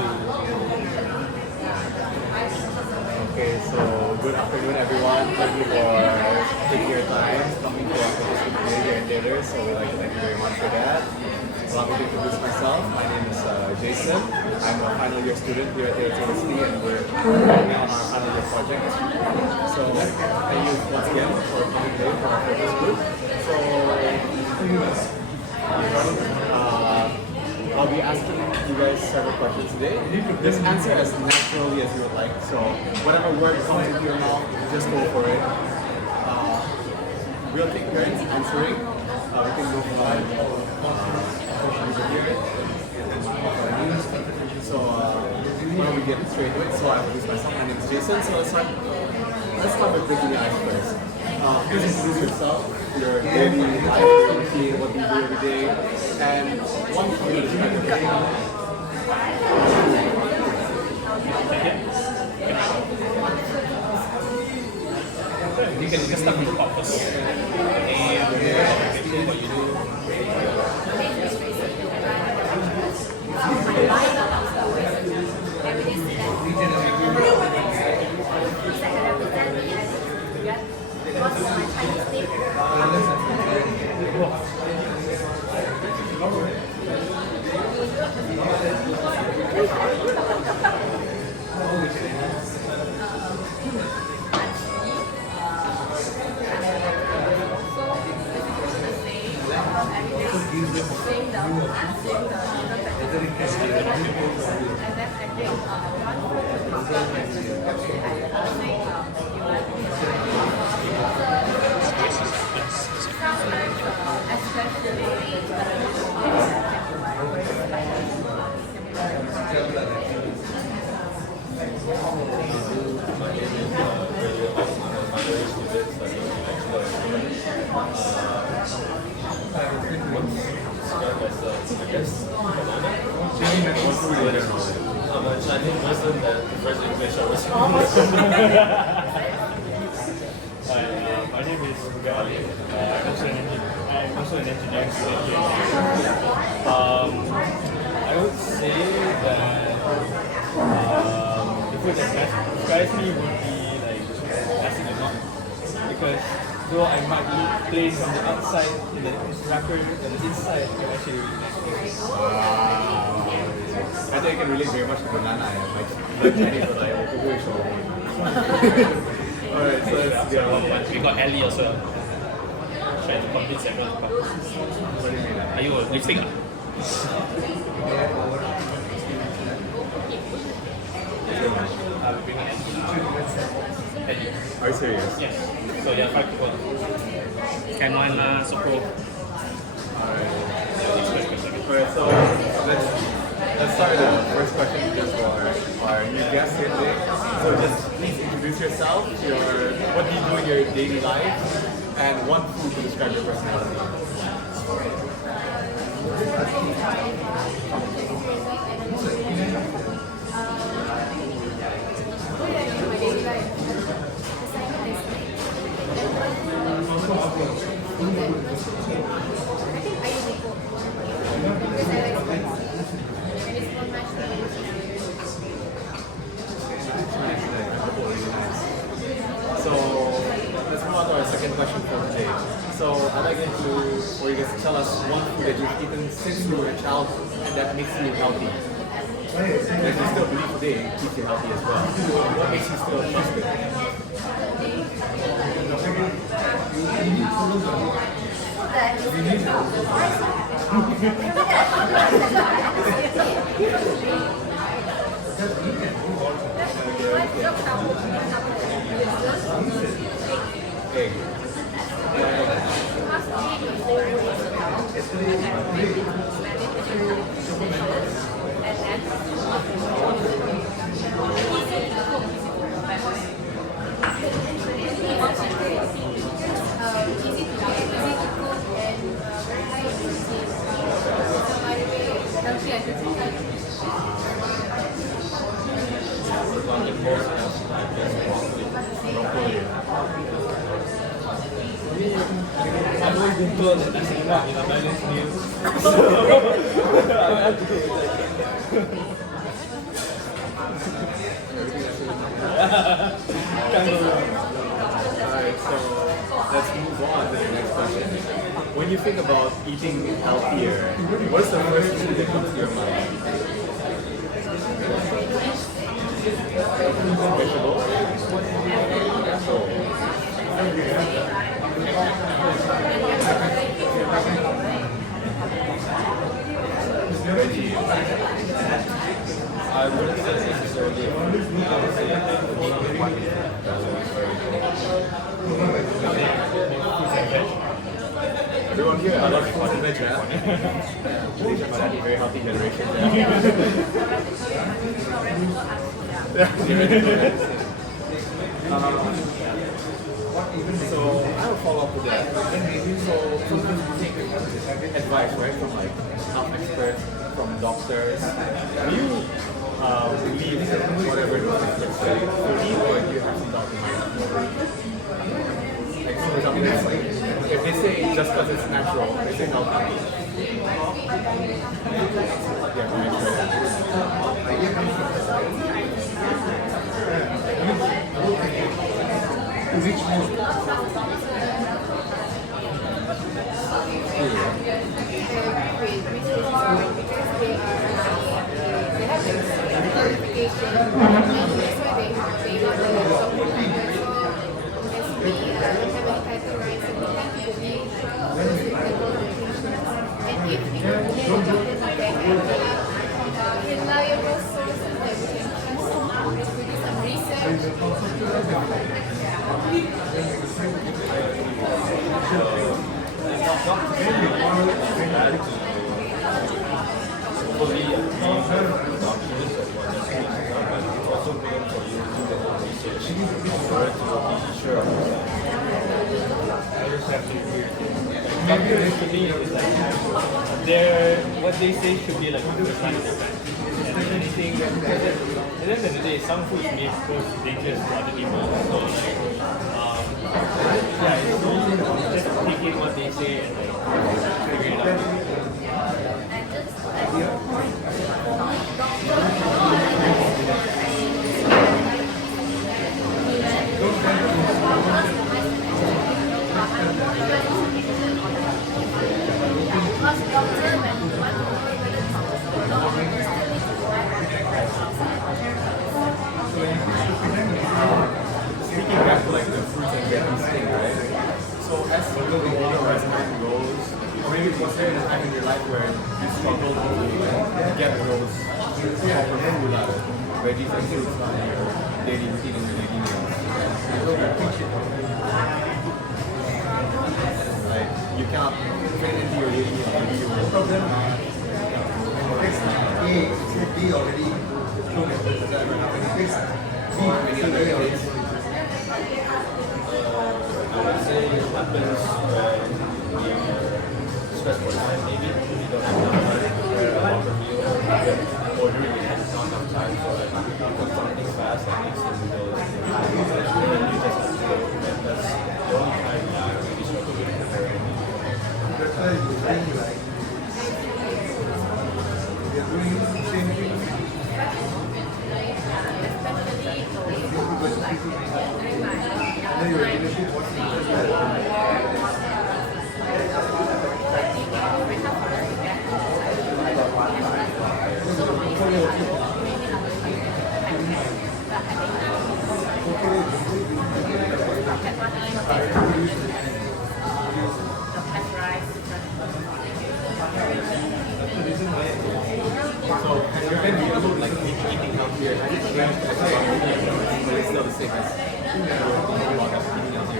to. Okay, so good afternoon everyone. Thank you for taking your time coming to our focus group today here in theater. So we'd like to thank you very much for that. Allow me to introduce myself. My name is Jason. I'm a final year student here at Theatre University and we're working on our final year project. So thank you once again for coming today for our focus group. So I'll be asking you guys several questions today. Just answer as naturally as you would like. So whatever word comes into your mouth, just go for it. We'll take turns answering. We can go from over here. So why don't we get straight to it? So I'll introduce myself. My name is Jason. So let's start by breaking the ice first. Please introduce yourself, your daily life routine, what you do every day, and one thing to describe your day. You can just start with the purpose. And what you do. My name is Gali. I'm also an engineering student here. I would say that the food that surprised me would be like nasi lemak, because though I might look plain from the outside, in the wrapper and the inside, I'm actually really nice. Wow. I think I can relate very much to banana. My Chinese was like, oh, go show. Alright, so let's get on. We got Ellie as well. Trying to convince everyone to come. What do you mean? Are you a lipstick? I'll bring Ellie. Are you serious? Yes. So yeah, 5 people. Canon lah, Sopro. Alright, so let's start with the first question just for our new guest here today. So just please introduce yourself, what do you do in your daily life, and one food to describe your personality. So let's move on to our second question for today. So I'd like for you guys to tell us one food that you've eaten since you were a child and that makes you healthy. And you still believe today keeps you healthy as well. What makes you still trust it? Egg. I've always been told that nasi lemak is a balanced meal. eating healthier, what's the first thing that comes to your mind? Vegetables? Veggie. I wouldn't say necessarily. I would say what Everyone here, I love fruits and veg, yeah? Malaysia might have a very healthy generation So I will follow up with that. So sometimes you take advice, right, from like health experts, from doctors. Do you believe whatever those experts say, or do you have some doubt in mind? Like for example, it's like, if they say just because it's natural, they say healthy. Reliable sources that we can trust, do some research. fully agree with documents that one is using, but it's also good for you to do your own research in order to be sure of yourself. I just have to agree with you. Like, documents to me is like what they say should be like 100%. And anything, at the end of the day, some foods may pose dangerous to other people. So like, yeah, it's really just taking what they say and like figure it out. Speaking back to like the fruits and veggies thing, right? So as you know, as time goes, or maybe was there a time in your life where you struggled to get those proper food, veggies and fruits on your daily routine and your daily meals? Like you cannot fit into your daily meal. Maybe you will. Problem. B already shown as the when it fix B already. I would say it happens when you stress for time, maybe you don't have enough time to prepare a proper meal, or during the time, not enough time for like cook something fast like instant noodles. And you just have to go, and that's the only time you really struggle with preparing a meal. That's why it's really like they are doing the same thing. Then your relationship was So has your been able like eating healthier? Has it changed as well? But it's still the same as eating healthier.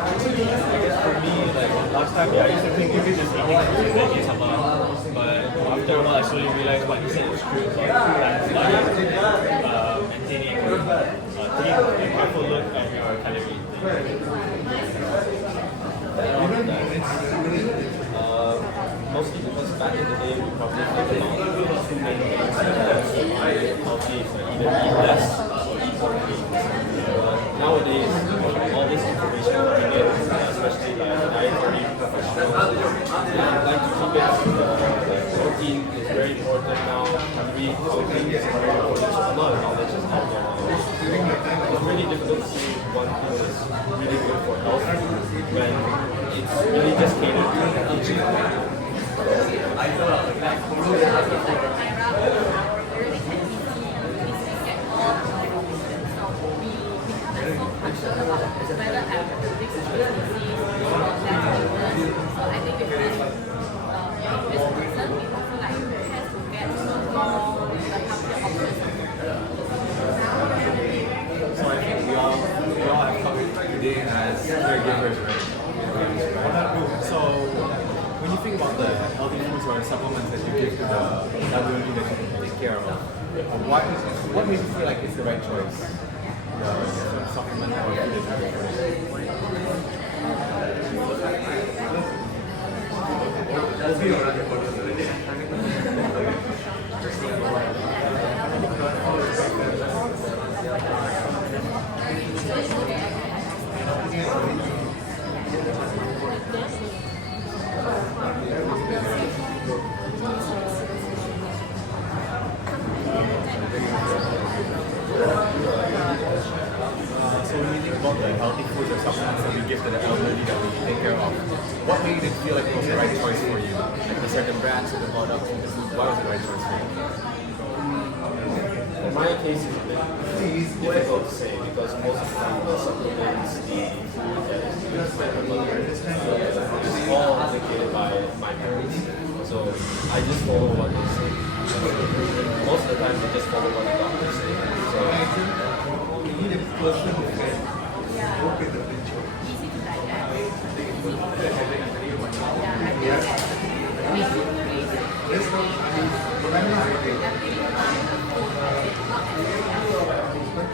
I guess for me, like last time, yeah, I used to think if it's just eating veggies a lot, but after a while, I slowly realized what he said was true. So I started maintaining, taking a careful look at your calorie intake. Mostly because back in the day, we probably ate a lot care of. What makes you feel like it's the right choice? The supplement or food is the right choice? So when you think about the healthy foods or supplements that we give to the elderly that we take care of, what made it feel like it was the right choice for you? Like the certain brands, certain products, certain foods, why was it the right choice for you? In my case, it's a bit difficult to say because most of the time the supplements, the food that is used by my mother, is all dictated by my parents. So I just follow what they say. Most of the time, I just follow what the doctors say. So You need a person who can work with the picture. This one,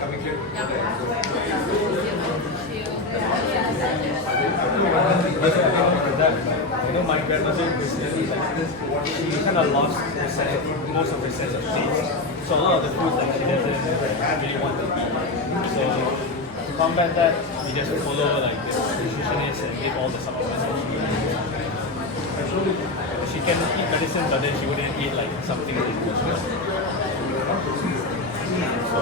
committed. I know my grandmother was really like this. She kind of lost the sense, most of her sense of taste. So a lot of the food like she doesn't really want to eat. So to combat that, we just follow like the nutritionist and give all the supplements that she needs. She can eat medicine, but then she wouldn't eat like something that is good. So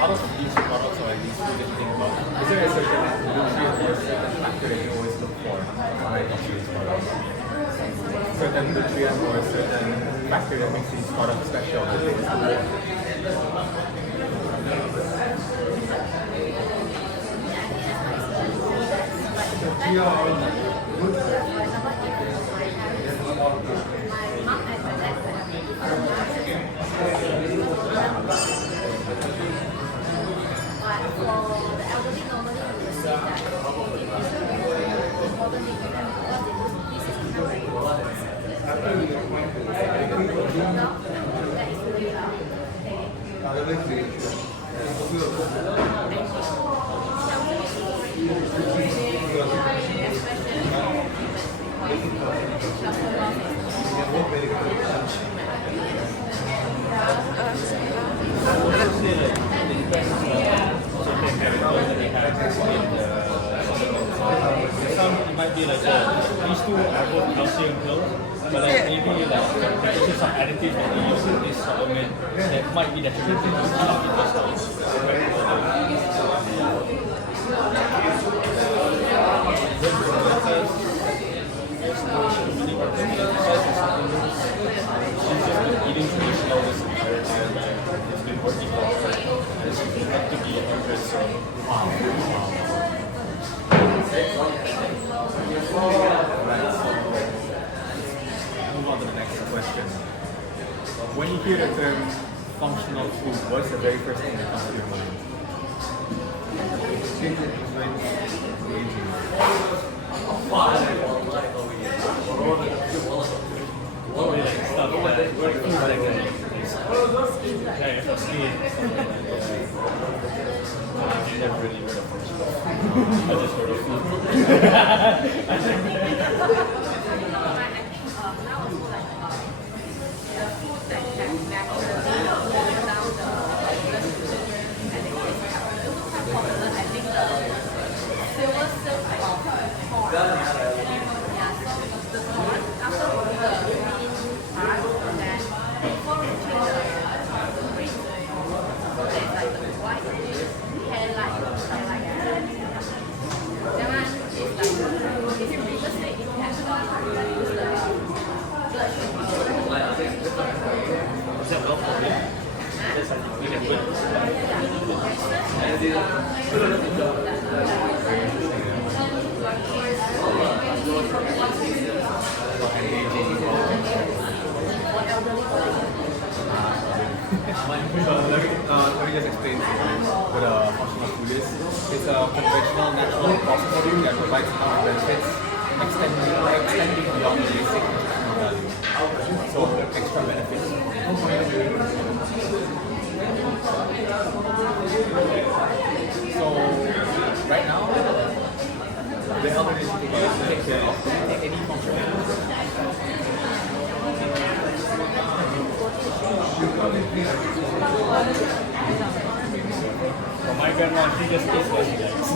out of these products or these food that you think about, is there a certain nutrient or a certain factor that you always look for when it comes to these products? Certain nutrient or a certain factor that makes these products special that you always look for? Otherwise, they Some it might be like these two are both calcium pills, but like maybe like there's just some additives that they use in this supplement that might be detrimental to some people's She's just been eating traditional this entire time and it's been working for her. And she's been up to be 100, so Move on to the next question. When you hear the term functional food, what's the very first thing that comes to your mind? probably like stuff that food that can okay, for skin. I've never really heard of functional food. I just heard of food. Is that well for you? Yes, I think we can put Let me just explain to you what a functional food is. It's a conventional natural processed food that provides health benefits extending beyond the basic nutritional value. So extra benefits So right now, the elderly people take care of. Do you take any functional For my grandma, she just eats what she likes.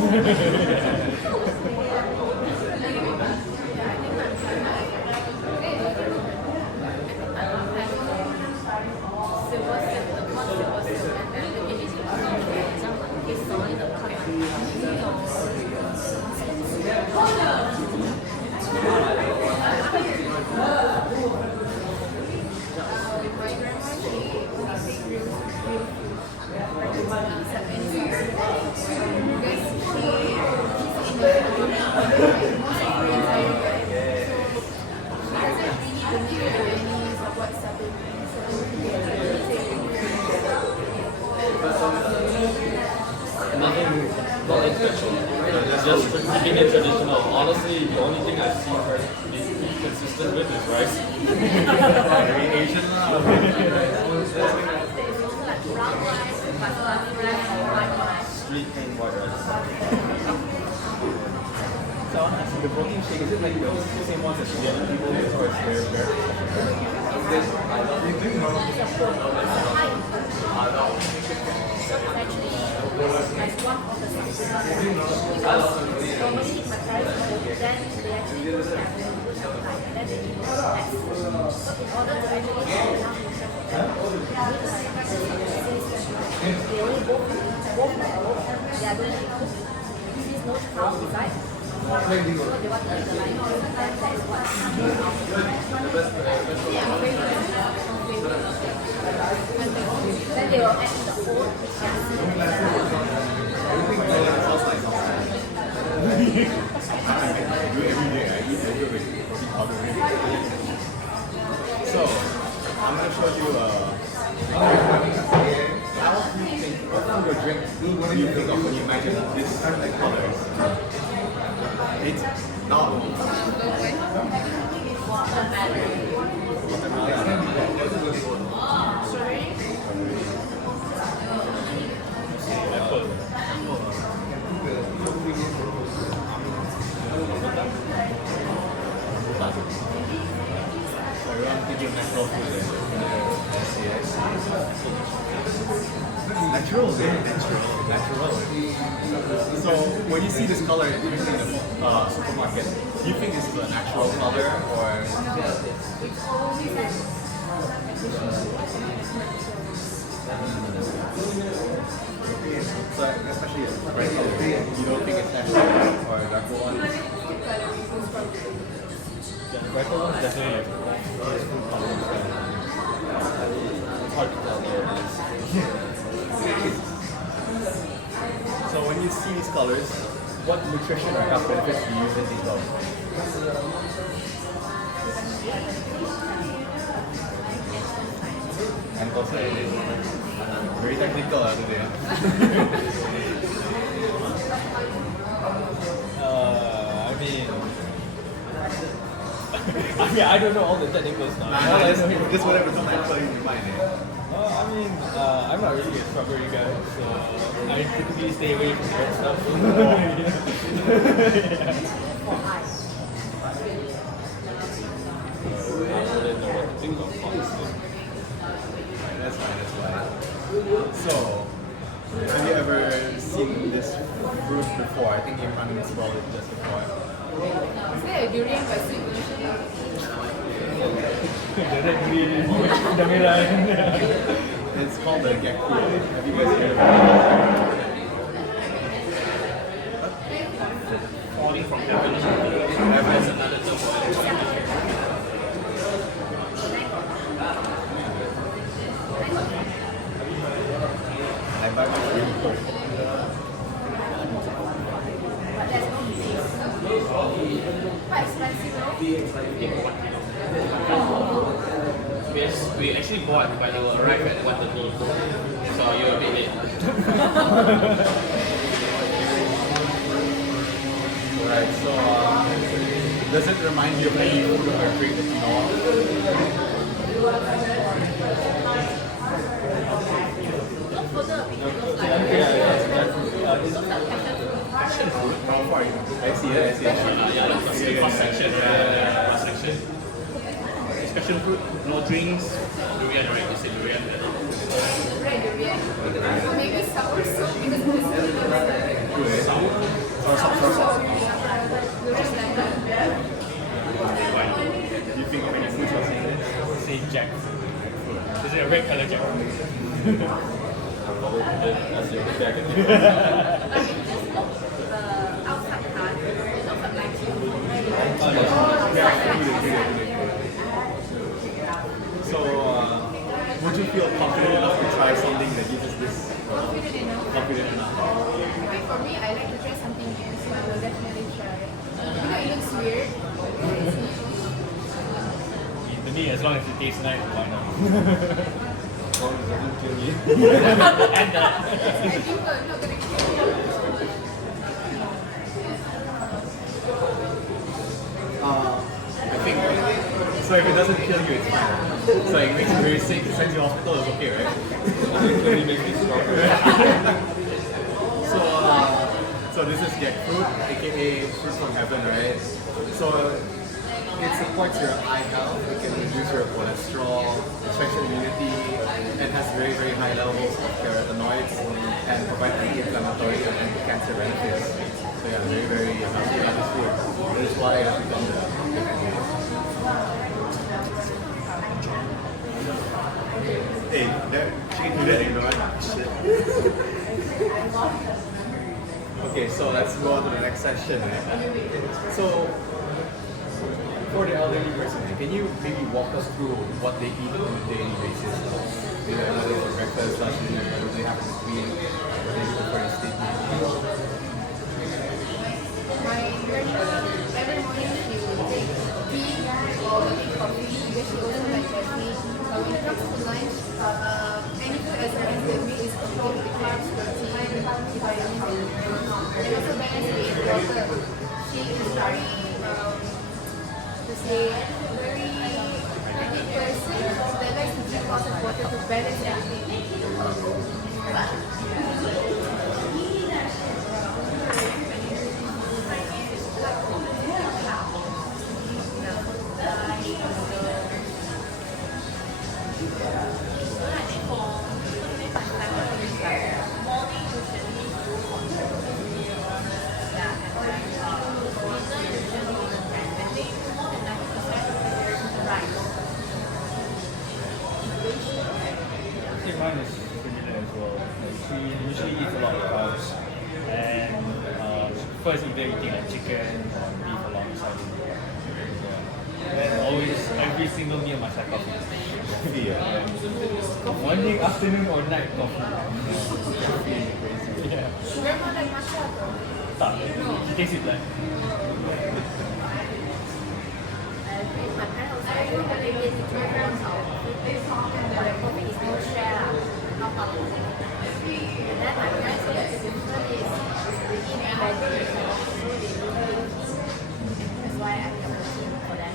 Nothing, not intentional. It's just keeping it traditional. Honestly, the only thing I've seen her be consistent with is rice. very Asian Sweet and white rice. So I want to ask you, the protein shake, is it like the same ones as the other people use, or it's very Then they will add in the oat. So, I'm going to show you how do you think, what food or drink do you think of when you imagine this colors? It's not everyone thinking natural food there. Natural, natural. So when you see this color in the supermarket, do you think this is a natural color or? So especially a bright color, you don't think it's natural or a darker one? The brighter one, definitely. It's hard to tell nowadays. So when you see these colors, what nutrition or health benefits do you use in these colors? And also, very technical today. I mean, I don't know all the technical stuff. All I know is Just whatever comes naturally in your mind. I'm not really a strawberry guy, so I typically stay away from red stuff. I wouldn't know what to think of, honestly. That's fine, that's fine. So, have you ever seen this fruit before? I think Imran smelled it just before. Is there a durian by sweet version? It's called the gekko. Have you guys heard of it? Falling from heaven. That's Another term for it. I buy my fruit. Quite expensive, though. Yes, we actually bought, but it will arrive at 1:30. So you're a bit late. Alright, so does it remind you of any food or drink that you know of? Look further, those like Passion fruit. How far you? I see it, I see it. Yeah, like cross section. Cross section. Passion fruit, no drinks. Durian, right? You said durian. red durian. Maybe sour soup because this is Sour. Do you think of any foods you're saying this? Say jackfruit. Is it a red color jackfruit? That's your jacket. outside part. It looks like So, would you feel confident enough to try something that uses this? confident enough. Confident enough. Maybe for me, I like to try something new, so I will definitely try. You know, it looks weird. It's new. To me, as long as it tastes nice, why not? As long as it doesn't kill you. And I think I'm not gonna kill you. I think, so if it doesn't kill you, it's fine. So it makes you very sick, it sends you to hospital, it's okay, right? It makes me stronger. So this is jackfruit, aka fruit from heaven, right? So it supports your eye health, it can reduce your cholesterol, strengthen immunity, and has very, very high levels of carotenoids and provide anti-inflammatory and anti-cancer benefits. So yeah, very, very healthy food. That is why it has become Hey, she can do that, you know what? Okay, so let's go on to the next section. So, for the elderly person, can you maybe walk us through what they eat on a daily basis? Maybe whether for breakfast, lunch, dinner, what they have in between, what they do for the statement. My grandma, every morning she will take tea or take coffee because she also likes coffee. But when it comes to lunch, any food as long as the meal is complete with carbs, protein, vitamins, and also balanced with water. She is very, to say, very pretty person that likes to drink lots of water to balance everything. I think mine is similar as well. Like, she usually eats a lot of carbs, and she prefers either eating like chicken or beef alongside it. Yeah. And always, every single meal must have coffee. Yeah. Morning, afternoon, or night coffee. Yeah. Grandma like matcha though. Tak. She takes it like. My parents also every day to try one out. But the coffee is no share lah, not public. And then my parents say that the difference is they eat veggies, so they don't eat. That's why I am cooking for them.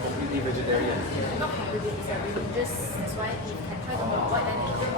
Completely vegetarian. Not completely, it's a religious. That's why if you can try to avoid, then they